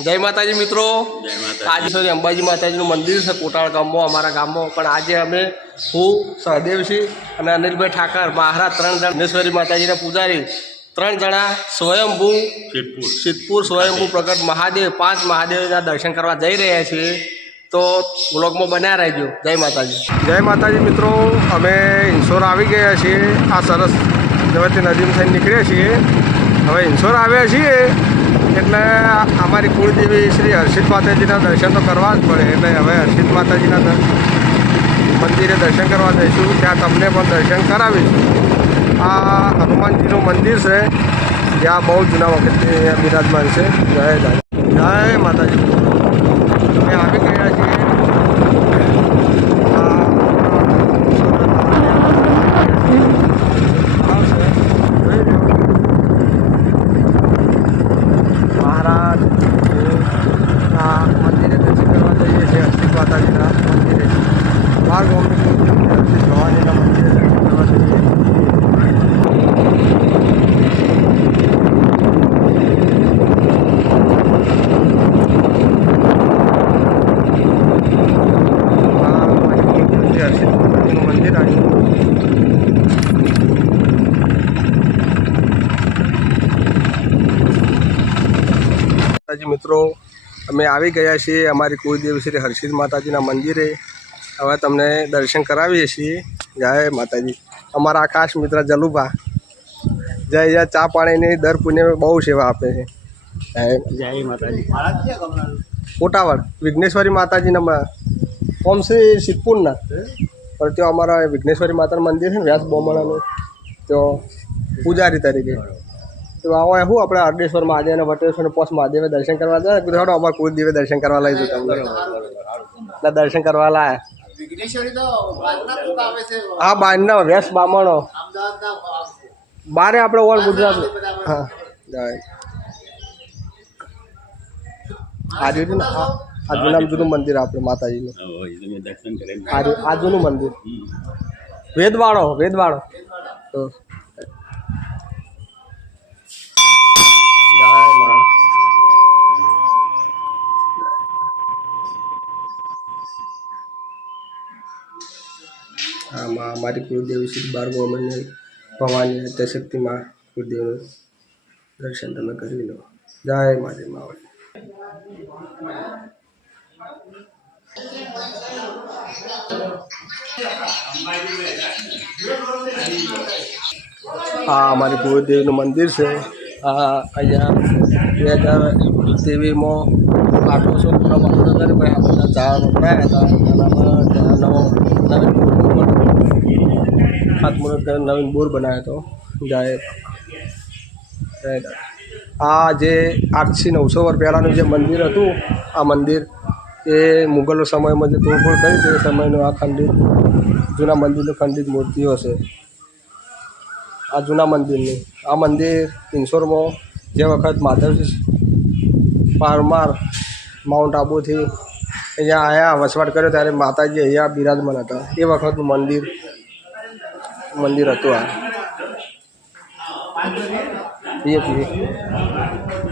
જય માતાજી મિત્રો, જય માતા। આજે છે અંબાજી માતાજીનું મંદિર છે કોટાળ ગામમાં, અમારા ગામમાં। પણ આજે અમે હું સહદેવસિંહ અને અનિલભાઈ ઠાકર મહારાજ 3 જણ વિઘ્નેશ્વરી માતાજીના પૂજારી 3 જણા સ્વયંભૂ સિદ્ધપુર સ્વયંભૂ પ્રગટ મહાદેવ 5 મહાદેવના દર્શન કરવા જઈ રહ્યા છીએ। તો વ્લોગમાં બન્યા રહેજો। જય માતાજી। જય માતાજી મિત્રો, અમે ઇન્સોર આવી ગયા છીએ। આ સરસ જવતી નદીમાં થઈને નીકળ્યા છીએ। હવે ઇન્સોર આવ્યા છીએ એટલે અમારી કુળદેવી શ્રી હર્ષિત માતાજીના દર્શન તો કરવા જ પડે। એટલે હવે હર્ષિત માતાજીના મંદિરે દર્શન કરવા જઈશું, ત્યાં તમને પણ દર્શન કરાવીશું। આ હનુમાનજીનું મંદિર છે, જ્યાં બહુ જૂના વખતથી બિરાજમાન છે। જય માતાજી। અમે આવી ગયા છીએ મંદિરે દર્શન કરવા જઈએ છીએ। હર્ષિત માતાજીના મંદિરે 12 ગામની હર્ષિત ભવાનીના મંદિરે દર્શન કરવા જઈએ। હર્ષિત માતાજીનું મંદિર આવ્યું। મિત્રો, અમે આવી ગયા છીએ અમારી કુળદેવી શ્રી હર્ષિત માતાજીના મંદિરે। હવે તમને દર્શન કરાવીએ છીએ। જય માતાજી। અમારા ખાસ મિત્ર જલુભા જય ચા પાણીની દર પુણ્ય બહુ સેવા આપે છે। જય માતાજી। કોટાવળ વિઘ્નેશ્વરી માતાજીના ઓમ શ્રી સિદ્ધપુરના પણ ત્યાં અમારા વિઘ્નેશ્વરી માતાનું મંદિર છે ને, વ્યાસ બમણાનું, તો પૂજારી તરીકે તો આવો શું આપણે અર્ડેશ્વર મહાદેવ અને વટેશ્વર 5 મહાદેવે દર્શન કરવા જાય। કીધું અમારા કુળદેવે દર્શન કરવા લઈ જવું તમને, એટલે દર્શન કરવા લાયા। હા, બહારના વ્યાસ બામણો બારે આપણે ઓલ ગુજરાત। હા, આ જૂનું મંદિર આપણે માતાજીનું, આ જૂનું મંદિર વેદવાળો તો આમાં અમારી કુળદેવી શ્રી 12 ગામની ભવાની શક્તિમાં કુળદેવીનું દર્શન તમે કરી લો। જય માતા માવડી। આ અમારી કુળદેવીનું મંદિર છે। અહીંયા 2023માં 800 ભાઈ આપણા ઝાડ વપરાયા હતા, ખાતમુહૂર્ત નવીન બોર બનાવ્યો હતો। જય આ જે 800 થી 900 વર્ષ પહેલાંનું જે મંદિર હતું, આ મંદિર એ મુગલો સમયમાં જે તોડફોડ કરી તે સમયનું આ ખંડિત જૂના મંદિરની ખંડિત મૂર્તિઓ છે। આ જૂના મંદિરની આ મંદિર ઇન્સોરમાં જે વખત માધવસિંહ પરમાર માઉન્ટ આબુથી અહીંયા આવ્યા, વસવાટ કર્યો, ત્યારે માતાજી અહીંયા બિરાજમાન હતા। એ વખતનું મંદિર હતું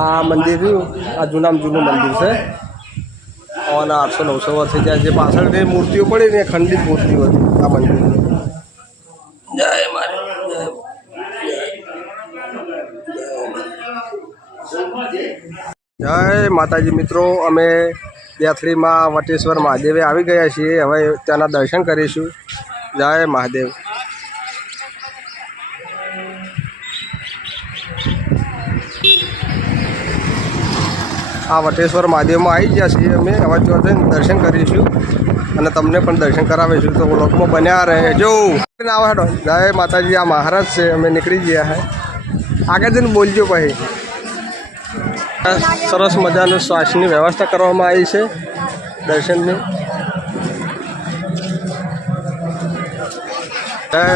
આ મંદિર રહ્યું। આ જૂનું મંદિર છે અને 800-900 વર્ષથી ત્યાં જે પાછળ જે મૂર્તિઓ પડી ને એ ખંડિત મૂર્તિઓ હતી આ મંદિરની। જય માતા। જય માતાજી મિત્રો, અમે દેથડીમાં વટેશ્વર મહાદેવે આવી ગયા છીએ। હવે ત્યાંના દર્શન કરીશું। જય મહાદેવ। આ વટેશ્વર મહાદેવમાં આવી ગયા છીએ અમે। હવે ત્યાં દર્શન કરીશું અને તમને પણ દર્શન કરાવીશું, તો વ્લોગમાં બન્યા રહેજો। જય માતાજી। આ મહારાજ છે, અમે નીકળી ગયા હે, આગળ જઈને બોલજો પછી। સરસ મજાનું શ્વાસની વ્યવસ્થા કરવામાં આવી છે દર્શનની।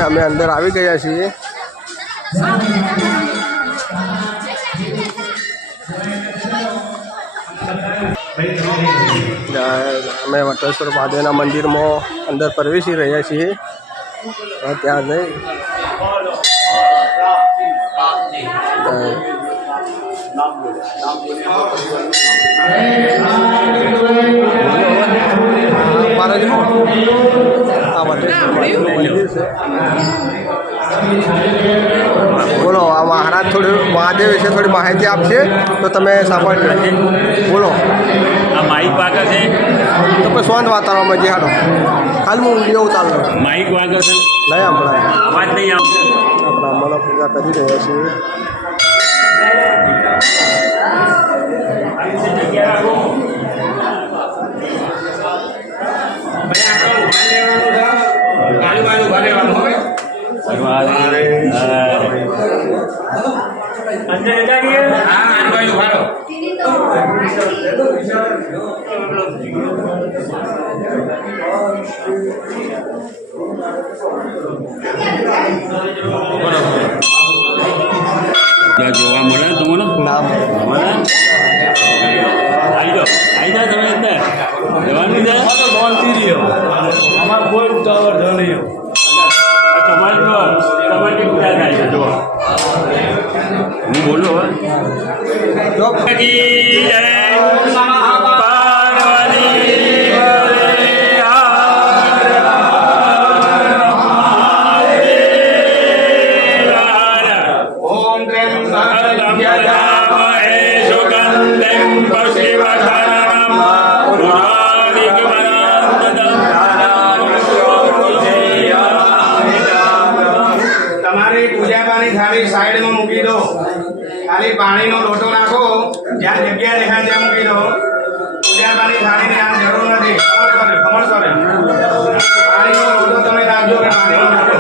અમે અંદર આવી ગયા છીએ। અમે વટેશ્વર મહાદેવના મંદિરમાં અંદર પ્રવેશી રહ્યા છીએ। ત્યાં જઈ મારા જો આ મંદિર છે. બોલો આ મહારાજ થોડું મહાદેવ વિશે થોડી માહિતી આપશે તો તમે સાંભળજો. બોલો. આ માઇક વાગે છે. તો પછી શાંત વાતાવરણમાં જે હાલો ખાલી હું વિડીયો ઉતારું માઇક વાગે છે. નહીં હમણાં અવાજ નહીં આવતો. બ્રાહ્મણો પૂજા કરી રહ્યા છીએ. જોવા મળે તમને નામ મળે. આવી જાઓ તમે અંદર જવાનું છે. તમારે તમારી પૂજા થાય છે. જો હું બોલું હવે. તમારી પૂજાપાની થાળી સાઈડમાં મૂકી દો. ખાલી પાણીનો લોટો રાખો, જ્યાં જગ્યા દેખાય ત્યાં મૂકી દો. પૂજાપાની થાળીની આ જરૂર નથી. ખબર કરે પાણીનો લોટો તમે રાખજો કે પાણીનો લોટો.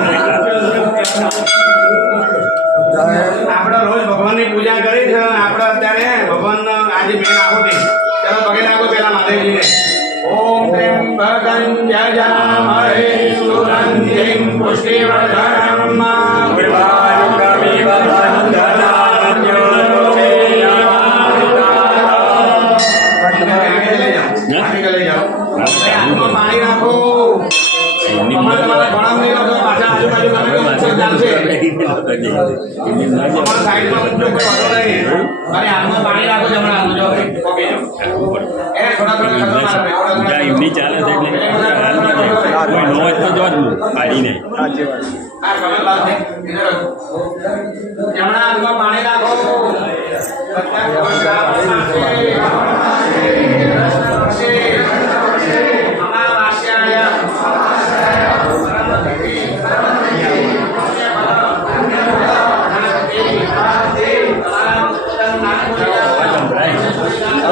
આપણે રોજ ભગવાનની પૂજા કરી છે. આપણે અત્યારે ભગવાન આજે મેન આહુતિ. ચાલો પગે લાગો પેલા મહાદેવજીને. ઓમ ત્ર્યંબકં યજામહે સુગંધિં પુષ્ટિવર્ધનમ વિવારુકમિવ પાણી રાખો. તમારા ગળામાં નહીં રાખો. પાછા આજુબાજુ સાઈડમાં મૂકજો, કોઈ વાંધો નહીં. અને હાથમાં પાણી રાખો. જમણા હાથમાં જો પગે જો. પૂજા એમની ચાલે છે એટલે કોઈ નો હોય તો જો પાડી નહીં. જમણા હાથમાં પાણી રાખો.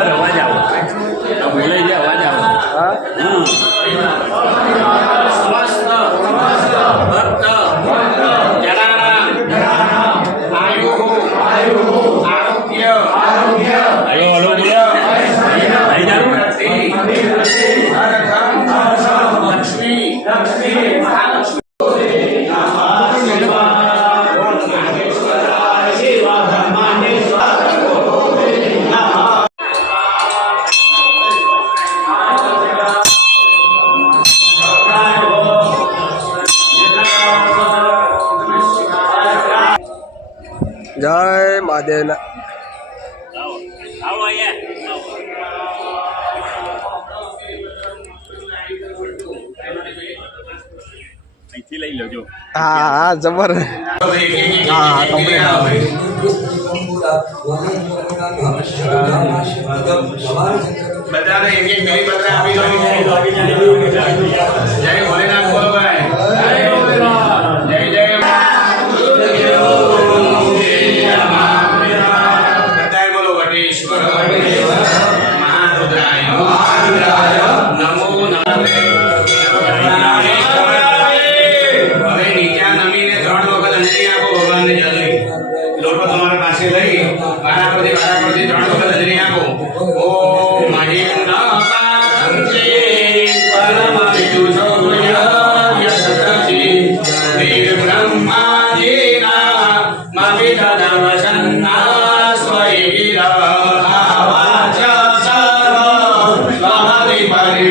અવાજ આવો બોલાઈ જાય. અવાજ આવો. જય મહાદેવ. આવો અહીંથી લઈ લેજો. હા હા જબર. હા કમ્પ્લીટ. બધાને એક એક મિનિટ બદલે આપી દો. જય ભોલેનાથ બોલો ભાઈ. જય ભોલેનાથ. જય જય બધાય બોલો. વટેશ્વર મહારુદ્રાય નમો નમઃ. હવે નીચા નમીને 3 વખત અંજલિ આપો ભગવાનને. જલ્દી લોટો તમારા પાસે લઈ વારા પરથી 3 વખત અંજલિ આપો. ઓમ મહિમ્ન પાંચે પરમ વિદુષોય યસતચી વીર બ્રહ્માજીના મવિદનવ સન્ના સ્વૈર આવાચ સર્વ સ્વહરિ પરિ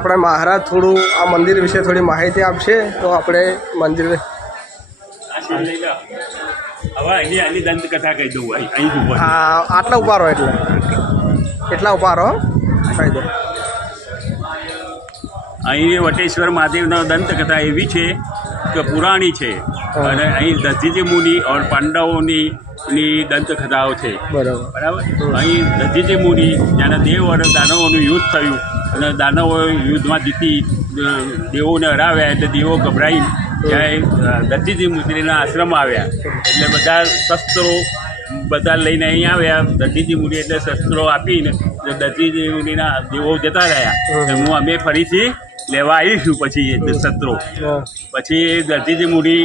આપણા મહારાજ થોડું આ મંદિર વિશે થોડી માહિતી આપશે તો આપણે મંદિર આ શિવ લઈ લો. હવે એની દંતકથા કહી દઉં અહીં ઉભો છે. આટલા ઉપારો એટલા ઉપારો કહી દો. અહીં વટેશ્વર મહાદેવનો દંતકથા એવી છે કે પુરાણી છે અને અહીં દધીજી મુનિ ઓર પાંડવોની દંતકથાઓ છે. બરાબર. અહીં દધીજી મુનિ જ્યારે દેવ અને દાનવોનું યુદ્ધ થયું અને દાનવો યુદ્ધમાં જીતી દેવોને હરાવ્યા એટલે દેવો ગભરાઈ ત્યારે દધીજી મુનિના આશ્રમ આવ્યા એટલે બધા શસ્ત્રો બધા લઈને અહીં આવ્યા. દધીજી મુનિ એટલે શસ્ત્રો આપીને દધીજી મુનિના દેવો જતા રહ્યા. અમે ફરીથી લેવા આવીશું પછી શસ્ત્રો. પછી દધીજી મુનિ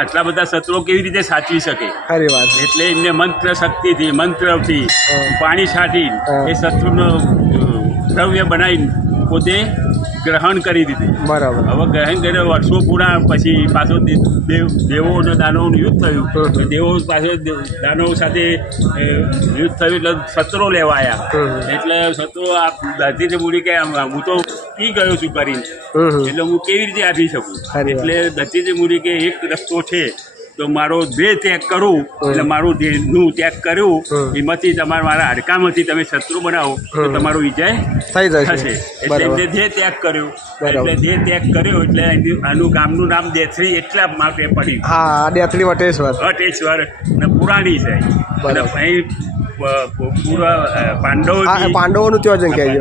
આટલા બધા શસ્ત્રો કેવી રીતે સાચવી શકે એટલે એમને મંત્ર શક્તિથી મંત્રથી પાણી છાંટી એ શસ્ત્રોનો દ્રવ્ય બનાવીને પોતે ગ્રહણ કરી દીધું. બરાબર. હવે ગ્રહણ કર્યા વર્ષો પૂરા પછી પાછો દેવો અને દાનવોનું યુદ્ધ થયું. દેવો પાછો દાનવો સાથે યુદ્ધ થયું એટલે શસ્ત્રો લેવાયા. એટલે શસ્ત્રો દધીજી મુનિ કે હું તો પી ગયો છું કરીને એટલે હું કેવી રીતે આપી શકું. એટલે દધીજી મુનિ કે એક રસ્તો છે તો મારો દેહ ત્યાગ કરું એટલે મારું દેહનું ત્યાગ કર્યું એમાંથી મારા હાડકામાંથી તમે શત્રુ બનાવો તો તમારો વિજય થશે. એટલે એમને દેહ ત્યાગ કર્યો. એટલે દેહ ત્યાગ કર્યો એટલે આનું ગામનું નામ દેથરી એટલા માટે પડ્યું. દેથરી વટેશ્વર ને પુરાણી છે. અને અહીં પાંડવોનું ત્યાં જગ્યાએ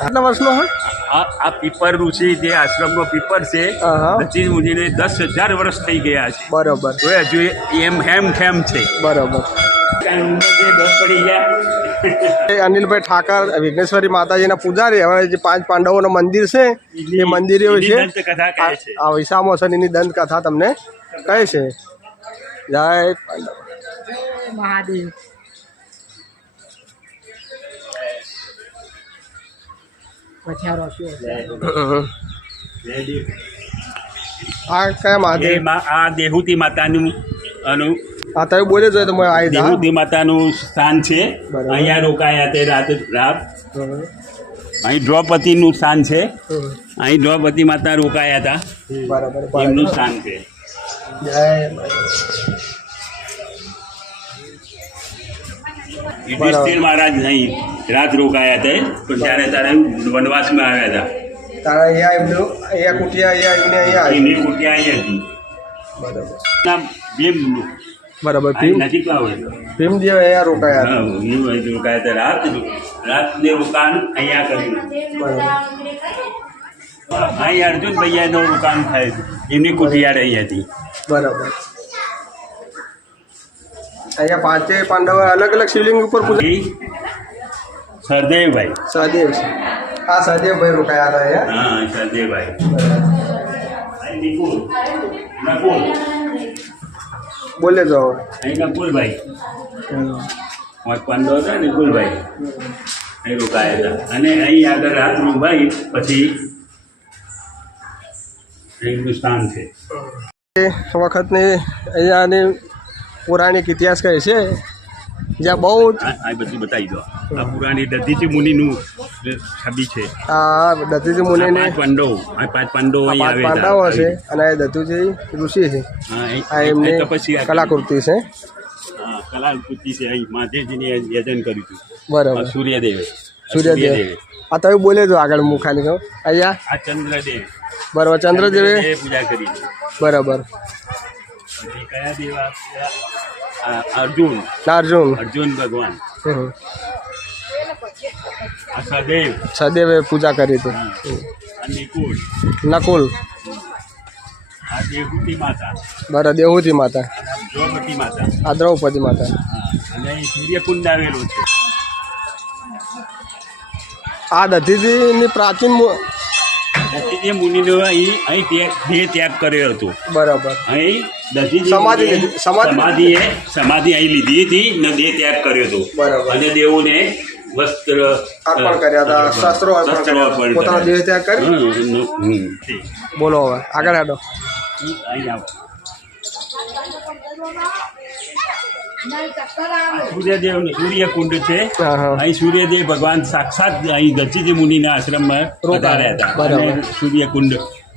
કેટલા વર્ષનો હોય આ પીપર ઋષિ જે આશ્રમનો પીપર છે દધીજી મુનિને 10,000 વર્ષ થઈ ગયા છે. બરોબર. તો હજુ એમ ખેમ છે. બરોબર. પડી ગયા. અનિલભાઈ ઠાકર વિઘ્નેશ્વરી માતાજીના પૂજારી. હવે જે 5 પાંડવોનું મંદિર છે એ મંદિરો વિશે આ વિસામો છે એની દંતકથા તમને કહે છે. જય મહાદેવ. આ કયા મહાદેવ? આ દેહુતી માતાનું તમે બોલે જો દેહુતી માતાનું સ્થાન છે. અહીંયા રોકાયા તે રાત. અહીં દ્રૌપદીનું સ્થાન છે. અહીં દ્રૌપદી માતા રોકાયા હતા. બરાબર. એમનું સ્થાન છે. યુધિષ્ઠિર મહારાજ નહીં રાત રોકાયા હતા પણ ત્યારે વનવાસમાં આવ્યા હતા. અહીંયા કુટિયા એમની કુટિયા અહીંયા હતી. નામ ભીમ. બરાબર. નજીક આવે ભીમજી અહીંયા રોકાયા રોકાયા હતા. રાતને રોકાણ અહીંયા કર્યું. અહીંયા અર્જુન ભૈયાનું રોકાણ થાય છે. એમની કુટિયા રહી હતી. બરાબર. અહીંયા 5 પાંડવો અલગ અલગ શિવલિંગ ઉપર પૂજા. સહદેવભાઈ. સહદેવ છે. હા, સહદેવભાઈ રોકાયા હતા. હા, સહદેવભાઈ. નકુલ. બોલે જો અહીં નકુલભાઈ. પાંડવો હતા નકુલભાઈ અહીં રોકાયા હતા. અને અહીં આગળ રાત રૂભાઈ પછી હિન્દુસ્તાન છે. વખતની અહીંયાની પૌરાણિક ઇતિહાસ કહે છે જ્યાં બહુ આ બધું બતાવી દો. આ પુરાણી દધીજી મુનિનું છબી છે. દધીજી મુનિને 5 પાંડવો પાંડવો છે અને દધીજી ઋષિ છે. આ એમની કલાકૃતિ છે. કલાકૃતિ છે. અહીં મહાદેવજીને યજન કર્યું હતું. બરાબર. સૂર્યદેવે. આ તમે બોલે જો આગળ મુખાની કહો. અહીંયા આ ચંદ્રદેવ. બરાબર. ચંદ્રદેવે પૂજા કરી. બરાબર. પછી કયા દેવ? અર્જુન ભગવાન. સહદેવે પૂજા કરી હતી. નકુલ. આ દેહુતી માતા. બરાબર. દેહુતી માતા. દ્રૌપદી માતા. આ દ્રૌપદી માતા. અને સૂર્યકુંડ આવેલો છે. આ દધીજીની પ્રાચીન દધીજી મુનિનો અહીં દેહ ત્યાગ કર્યો હતો. બરાબર. અહીં દધીજી સમાધિ અહીં લીધી હતી ને દેહ ત્યાગ કર્યો હતો. અને દેવોને વસ્ત્ર અર્પણ કર્યા હતા. શસ્ત્રો અર્પણ પોતાનો દેહ ત્યાગ કરી. બોલો હવે આગળ હાડો. અહીં આવો. સૂર્યદેવનું સૂર્યકુંડ છે. હા હા અહીં સૂર્યદેવ ભગવાન સાક્ષાત અહીં દત્તીજી મુનિના આશ્રમમાં રોકાયા હતા. બરાબર. અને સૂર્યકુંડ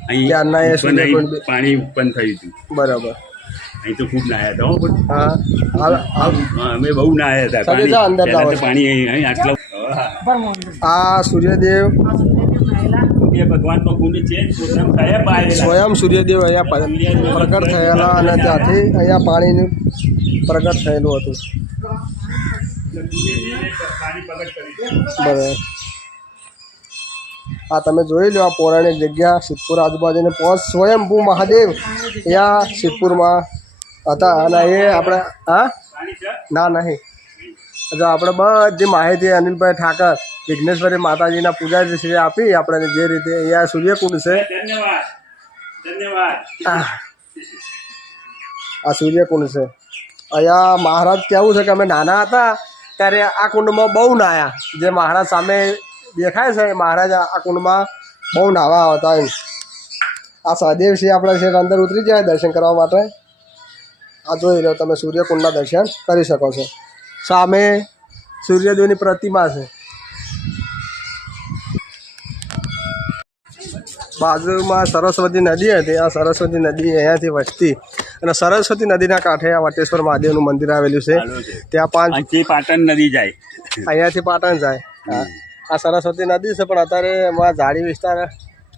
અહીં ત્યારના એ ઉત્પન્ન સૂર્યકુંડ પાણી ઉત્પન્ન થયું હતું. બરાબર. અહીં તો ખૂબ નાહ્યા હતા હો. હા હા, અમે બહુ નાહ્યા હતા. સગી જા અંદર પહેલા જાઓ તો પાણી અહીં આટલો આ સૂર્યદેવ સૂર્ય ભગવાનનો કુંડ છે. સ્વયં કયા બાય સ્વયં સૂર્યદેવ અહીંયા પ્રગટ થયેલા અને ત્યાંથી અહીંયા પાણીનું પ્રગટ થયેલું હતું. બરાબર. આ તમે જોઈ લો આ પૌરાણિક જગ્યા સિદ્ધપુર આજુબાજુને સ્વયંભૂ મહાદેવ અહીંયા સિદ્ધપુરમાં હતા. અને એ આપણે હા ના નહીં જો આપણે બધી માહિતી અનિલભાઈ ઠાકર વિઘ્નેશ્વરી માતાજીના પૂજારી શ્રી આપી આપણે જે રીતે અહીંયા સૂર્યકુંડ છે. ધન્યવાદ ધન્યવાદ. આ સૂર્યકુંડ છે. અહીંયા મહારાજ કેવું છે કે અમે નાના હતા ત્યારે આ કુંડમાં બહુ નાહ્યા. જે મહારાજ સામે દેખાય છે એ મહારાજ આ કુંડમાં બહુ નાહવા આવતા એમ. આ સહદેવસિંહ આપણે છે અંદર ઉતરી જાય દર્શન કરવા માટે. આ જોઈ લો તમે સૂર્યકુંડના દર્શન કરી શકો છો. સામે સૂર્યદેવની પ્રતિમા છે. બાજુમાં સરસ્વતી નદી હતી. આ સરસ્વતી નદી અહીંયાથી વચતી અને સરસ્વતી નદીના કાંઠે આ વટેશ્વર મહાદેવનું મંદિર આવેલું છે. ત્યાં 5 અહીંથી પાટણ નદી જાય. અહીંયાથી પાટણ જાય. હા આ સરસ્વતી નદી છે પણ અત્યારે એમાં ઝાડી વિસ્તાર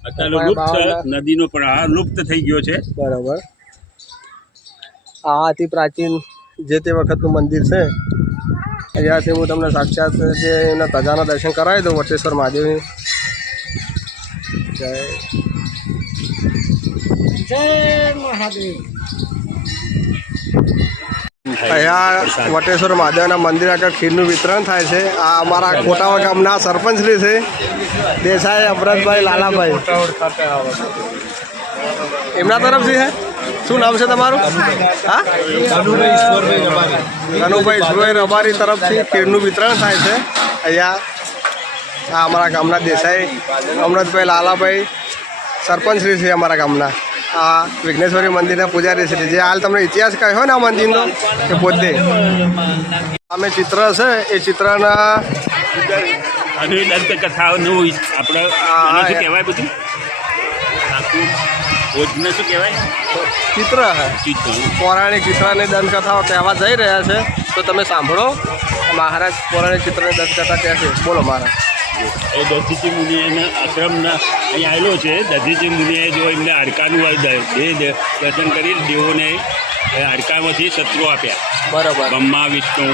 અત્યારે લુપ્ત નદીનો પ્રવાહ લુપ્ત થઈ ગયો છે. બરાબર. આ અતિ પ્રાચીન જે તે વખતનું મંદિર છે. અહીંયાથી હું તમને સાક્ષાત જે એના ધજાના દર્શન કરાવી દઉં વટેશ્વર મહાદેવની. જય મહાદેવ. અહીંયા વટેશ્વર મહાદેવના મંદિર આગળ ખીરનું વિતરણ થાય છે. આ અમારા કોટાવા ગામના સરપંચશ્રી છે દેસાઈ અમરતભાઈ લાલાભાઈ. એમના તરફથી છે. શું નામ છે તમારું? હા કનુભાઈ ઈશ્વરભાઈ રબારી તરફથી ખીરનું વિતરણ થાય છે અહીંયા. આ અમારા ગામના દેસાઈ અમરતભાઈ લાલાભાઈ સરપંચશ્રી છે અમારા ગામના. આ વિઘ્નેશ્વરી મંદિરના પૂજારી છે જે હાલ તમને ઇતિહાસ કહ્યો ને આ મંદિરનો કે પોતે અમે ચિત્ર છે એ ચિત્રના અને દંતકથાઓનું આપણે શું કહેવાય બધું આખું ભોજને શું કહેવાય ચિત્ર પૌરાણિક ચિત્રની દંતકથાઓ કહેવા જઈ રહ્યા છે. તો તમે સાંભળો મહારાજ પૌરાણિક ચિત્રની દંતકથા કહે છે. બોલો મહારાજ. એ દધીચી મુનિના આશ્રમના અહીં આવેલો છે. દધીચી મુનિએ જો એમને હાડકાનું દર્શન કરી દેવોને હાડકામાંથી શસ્ત્રો આપ્યા. બરાબર. બ્રહ્મા વિષ્ણુ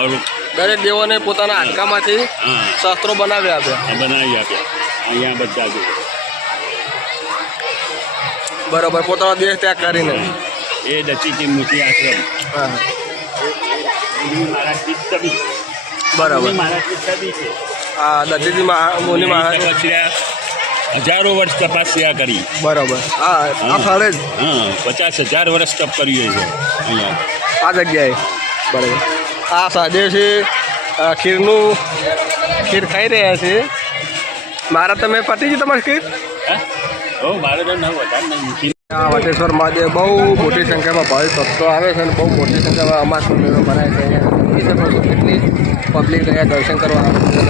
ઓર દરેક દેવોને પોતાના હાડકામાંથી હા શસ્ત્રો બનાવી આપ્યા. બનાવી આપ્યા. અહીંયા બધા જો બરાબર. પોતાનો દેહ ત્યાગ કરીને. એ દધીચી મુનિ આશ્રમ. હા મારા ચિત્ત બી બરાબર. મારા ચિત્ત બી છે. હા દધીજી મુનિ મહારાજ. હજારો વર્ષ તપસ્યા કરી. બરાબર. હા આ સ્થળે જ હા 50,000 વર્ષ તપ કર્યું છે અહીંયા આ જગ્યાએ. બરાબર. આ સહદેવસિંહ ખીર ખાઈ રહ્યા છે. મારા તમે પતી ગઈ તમારી ખીર? હા મારે તો ના વધારે નહીં મૂકી. આ વટેશ્વર મહાદેવ બહુ મોટી સંખ્યામાં ભાવિક ભક્તો આવે છે અને બહુ મોટી સંખ્યામાં અમાસનો મેળો ભરાય છે. અહીંયા કેટલી પબ્લિક અહીંયા દર્શન કરવા આવે છે.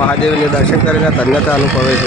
મહાદેવને દર્શન કરીને ધન્યતા અનુભવે છે.